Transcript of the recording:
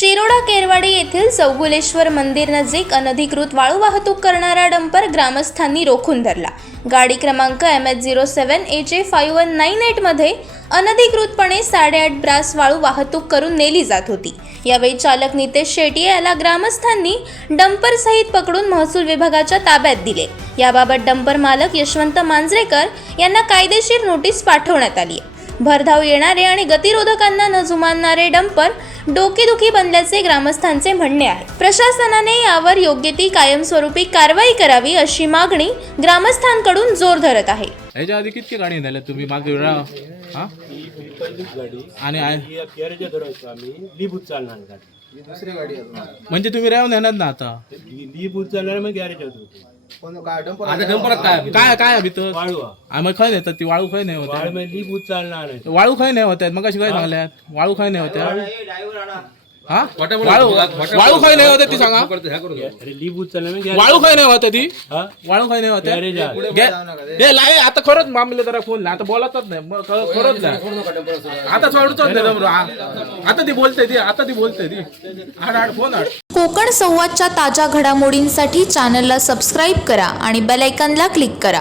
शिरोडा केरवाडी येथील चौगुलेश्वर मंदिर नजीक अनधिकृत वाळू वाहतूक करणारा डंपर ग्रामस्थांनी रोखून धरला। गाडी क्रमांक MH07AJ5198 मध्ये अनधिकृतपणे 8.5 ब्रास वाळू वाहतूक करून नेली जात होती। यावेळी चालक नितेश शेट्ये याला ग्रामस्थांनी डंपर सहित पकडून महसूल विभागाच्या ताब्यात दिले। याबाबत डंपर मालक यशवंत मांजरेकर यांना कायदेशीर नोटीस पाठवण्यात आली आहे। भरधाव येणारे आणि गतिरोधकांना न जुमानणारे डंपर डोकेदुखी बनल्याचे ग्रामस्थांचे म्हणणे आहे। प्रशासनाने यावर योग्य ती कायमस्वरूपी कारवाई करावी अशी मागणी ग्रामस्थांकडून जोर धरत आहे। याच्या आधी किती गाडी नेल्या तुम्ही मागे हां आणि दुसरी गाडी म्हणजे तुम्ही राहून येणार ना आता काय काय अभि तर आम्ही खय नेतात ती वाळू खय नाही होत वाळू खय नाही होत्यात मग कशी काय सांगल्यात वाळू खय नाही होत्या हा वाळू खय नाही होत्या ती सांगा वाळू खय नाही होत्या ती वाळू खय नाही होत्या लाय आता खरंच मामले जरा फोन आता बोलतच नाही खरंच नाही आता सोडतच नाही आता ती बोलते ती आठ फोन आठ। कोकण संवादच्या ताज्या घडामोडींसाठी चॅनलला सबस्क्राईब करा आणि बेल आयकॉनला क्लिक करा।